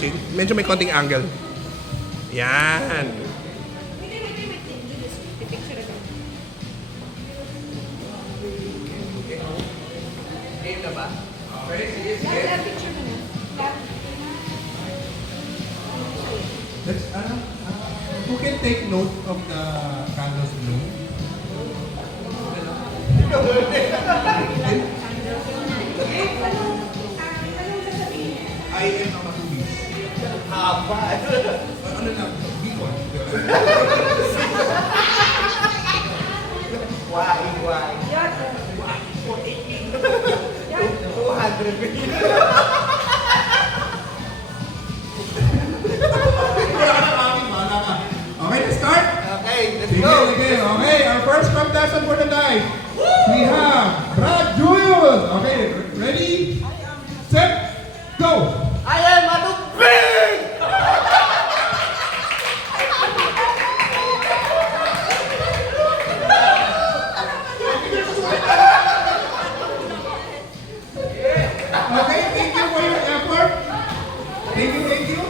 ayusin. Medyo may konting angle. Yan. Game na ba? Okay, sige, sige. Let's, who can take note of the candles blue? I am ang matubis. Haba. Ano lang? Bicol. Why? 200 million. Okay, let's start. Okay, let's Sige, go. sige. Okay, our first contestant for the night. We have Brad Julius. Okay, ready, set, go. I am matubig! Okay, thank you for your effort. Thank you, thank you.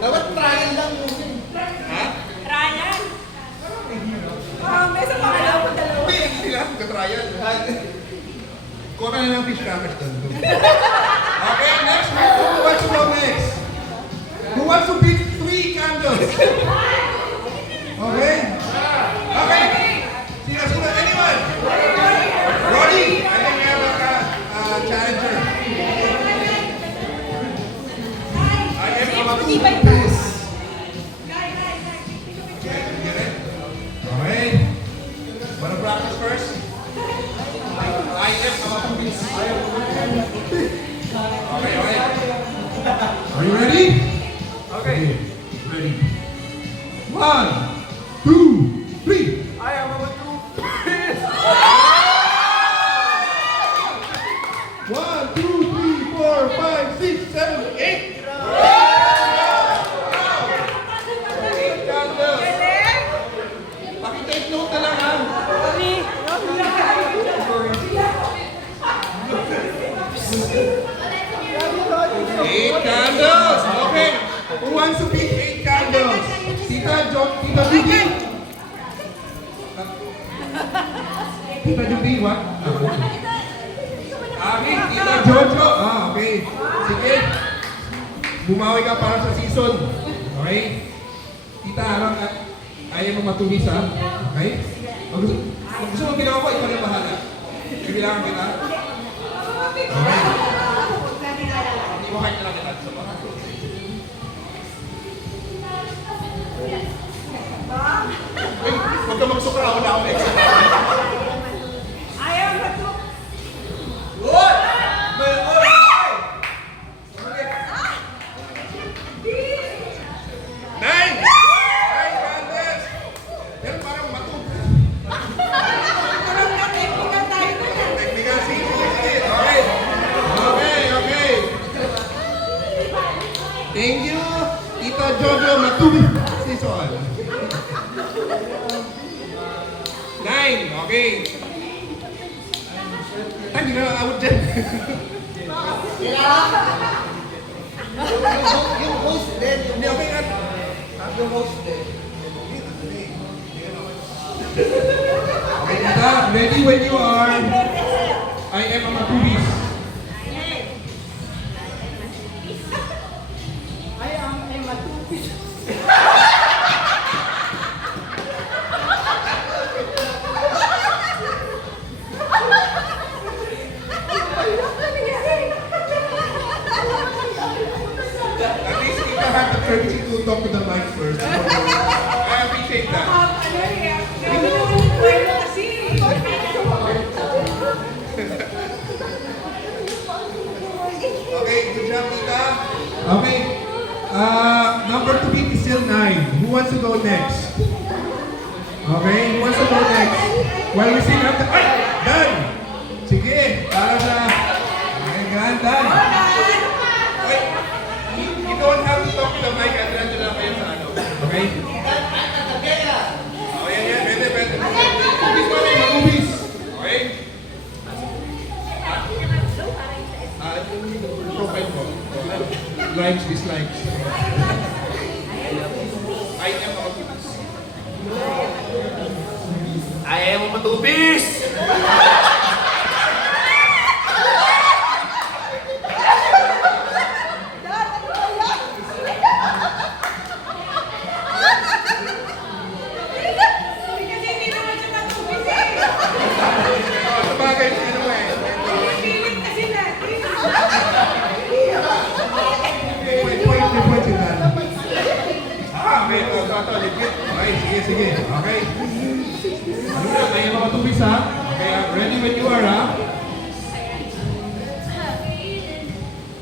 Dapat trial lang muna. Ha? Trial. May sa pangalawa ko dalawa. Hindi lahat magka-trial. Kuha ka na ng fish crackers doon. Okay, next. Who wants to go next? Who wants to beat 3 candles? Okay? Okay. Sino? Anyone? Roddy, I think we have a challenger. I am a matubis. Okay. Wanna practice first? I am a matubis. Okay. Are you ready? Okay. Ready. 1, 2, 3. I am matubig! 1, 2, 3, 4, 5, 6, 7, 8. Pakitake note na lang ha. Eight candles. Okay. Who wants to pick 8 candles? Tita Judy. Tita Judy, what? Tita Jojo. Okay. Sige. Bumawi ka para sa season. Okay? Tita, harap ka. Ayaw mo matubis ha? Okay? Kung gusto mo ginawa ko, ikaw na bahala. Bibilangan kita. Okay. Hindi mo kahit na kita sa baka. Ay, huwag ka magsukra. Ako na ako extra. Ayaw na to. What? Nine candles! Pero parang matubis. Technical tayo na. Technical, sige. Okay. Okay. Thank you, Tita Jojo Matubis. Season. 9. Okay. Ay, hindi na out dyan. Yung host din. Hindi, okay nga. Yung host din. Okay, Tita. Ready when you are. I am a Matubis. I am a matubis. At least Tita had the courtesy to talk to the mic first. I appreciate that. Grabe naman yung kwento kasi. Okay, good job, Tita. Okay. Number to beat is still 9. Who wants to go next? Okay, who wants to go next? Well, we still have the... Ay! Done! Sige, para sa... Okay, done. Wait, you don't have to talk to the mic. Andyan lang kayo sa ano. Okay? likes, dislikes. I am a matubis. Ayaw mo matubis! Kasi hindi naman siya matubis eh. Sabagay, ano mo eh. Pilit kasi natin. May point si Dan. Okay, ito, legit. Okay, sige. Okay. Ano na, ayaw mo matubis ha? Okay, ready when you are ha?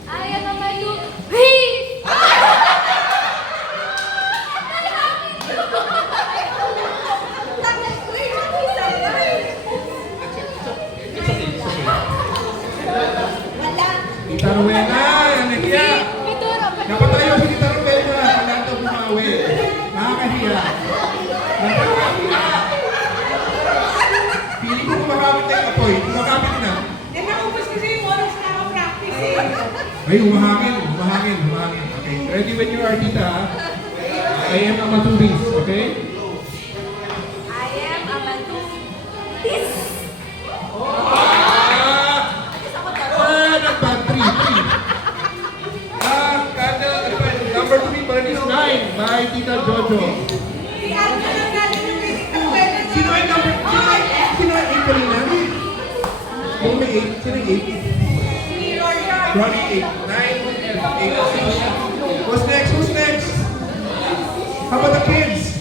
Ayaw na matubis! Tita Rowena, yan nahiya. Napatayo si Tita Rowena. Kailangan daw bumawi. Nakakahiya. Nakakahiya. Pili ko kumakamit na yung apoy. Kumakamit na. Eh, naubos kasi yung oras na ako practice eh. Ay, humahangin. Okay, ready when you are, Tita. I am a matubis, okay? I am a matubis! Nagpag 3. Number 3 pa rin is 9 by Tita Jojo. Si Ate lang galing yung basic na pwede na. Sino ay 8 pa rin na? Yung may 8, sino yung 8? Si Rory. Ronnie 8, 9, 8, 6. Who's next? How about the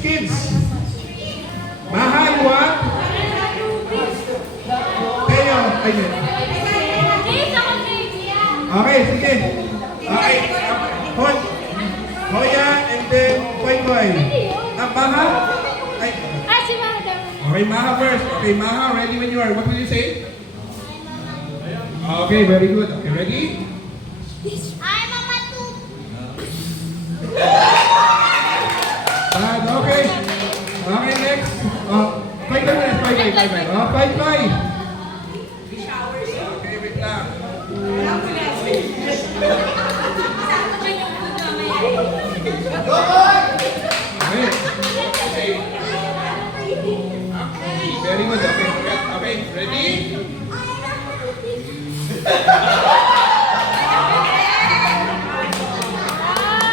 kids? Maha, you want? Teo, ayun. Please, ako na yan! Okay, sige. Okay, Hoya and then Koy. Maha? Ay, Ay, si Madam! okay, Maha first. Okay, Maha, ready when you are. What will you say? Okay, very good. Okay, ready? I'm a matubis! Bad, okay. Okay, next. Koy. Koy. Okay, wait lang. Okay. Very good. Okay, ready?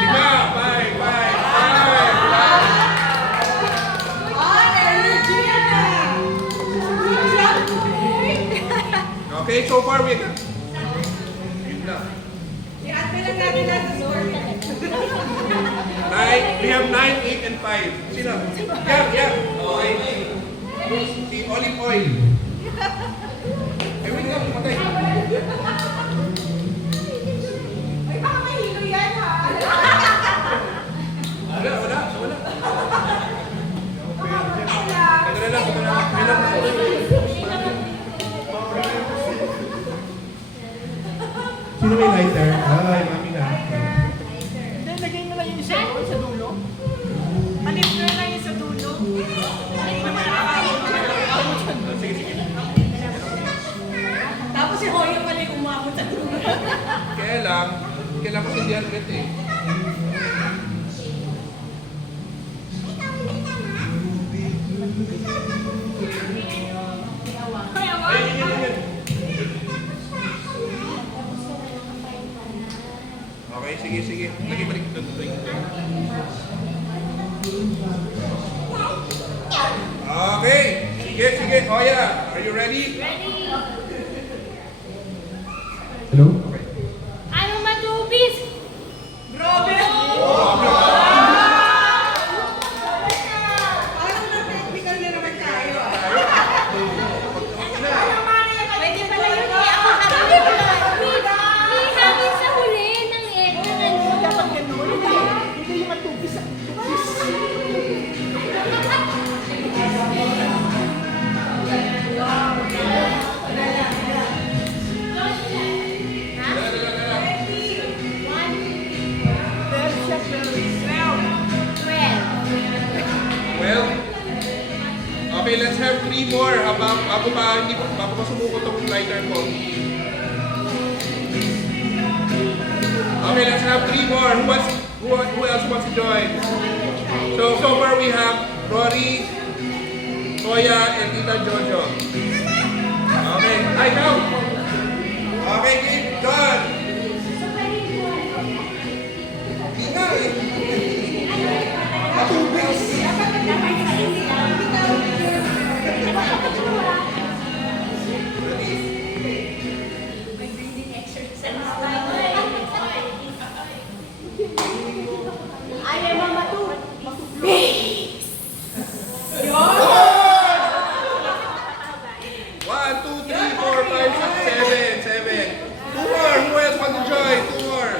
Lima, five. Okay, so far we got. Yun na. Si Ate lang natin nasa score. We have 9, 8, and 5. Sino? Yeah. Okay. Si Olive Oil. Ay, wait lang, patay. Ay, baka mahilo yan ha. Wala. Wala. Ito na lang. Sino may lighter? Ay, mami na. Lagay mo lang yung isa sa dulo. Alip mo lang yung sa dulo. Sige. Tapos si Hoyo pala yung umabot sa dulo. Kailangan ko hindi agad eh. Ayun. Okay, sige. Lagi balik doon. Okay. Sige. Oh yeah. Are you ready? Ready? Hello? Okay. I'm a matubis! Grabe! Parang na-technical na naman tayo ah. Pwede pala yun eh. Ako hangin lang. May hangin sa huli ng egg ng ano. Dapat ganun. Hindi yung matubis. Well, okay, let's have 3 more bago pa sumuko tong lighter ko. Okay, let's have 3 more. Who else wants to join? So far we have Rory, Toya, and Tita Jojo. Okay, I know. Okay, keep done. Tingnan eh. Matubis. Ayaw mo matulog. One, two, three, four, five, six, seven. 2 more. Who else want to join? 2 more.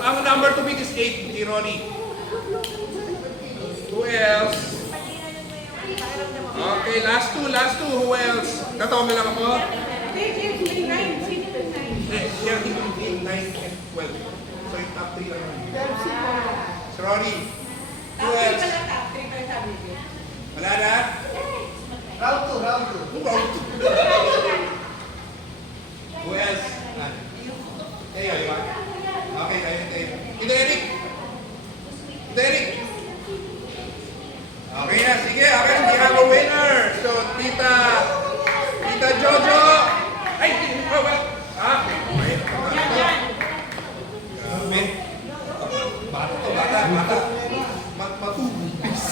Ang number to beat is 8, si Ronnie. Who else? Okay, last two. Who else? Tatawa mo lang ako? Yeah, dito 8, 9, and 12. So yung top 3 lang. Si Ronnie. Who else? Wala na? Round 2. Who else? Kayo, di ba? Okay, tayo. Ito, Eric. Okay na, sige. Okay, we have a winner. So, Tita Jojo. Ay, well. Okay. Grabe. Bata. Matubis.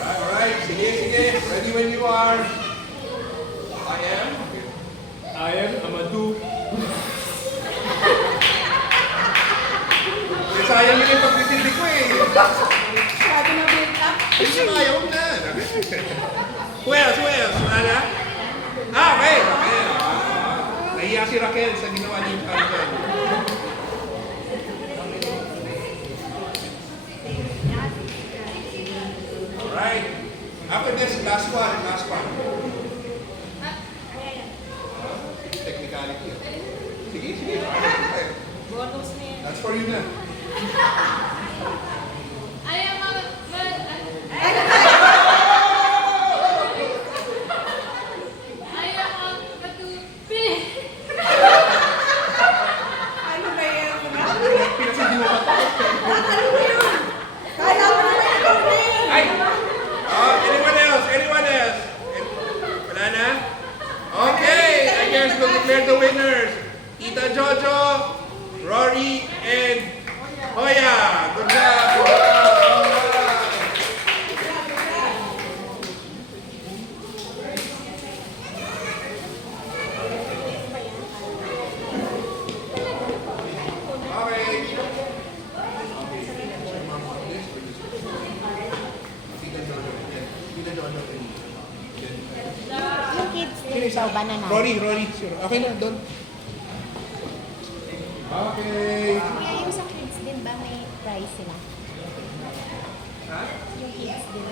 Alright. Sige. Ready when you are. I am Amadou. Sayang yun yung pagpitindi ko eh. Ayaw na. Who else? Wala na? Okay. Nahiya si Raquel sa ginawa niya yung kanton. Alright. After this, last one. Technicality. Sige. That's for you na. Ayaw mo matulog. Pinasindi mo ba ito? Ay! Anyone else? Wala na? Okay! I guess we'll declare the winners. Tita Jojo, Rory, and Hoya. Good job! Okay. Yung kids din sa banana. Rory, sure. Okay na, doon. Okay. Kaya yung sa kids din ba may prize sila? Ha? Yung kids din.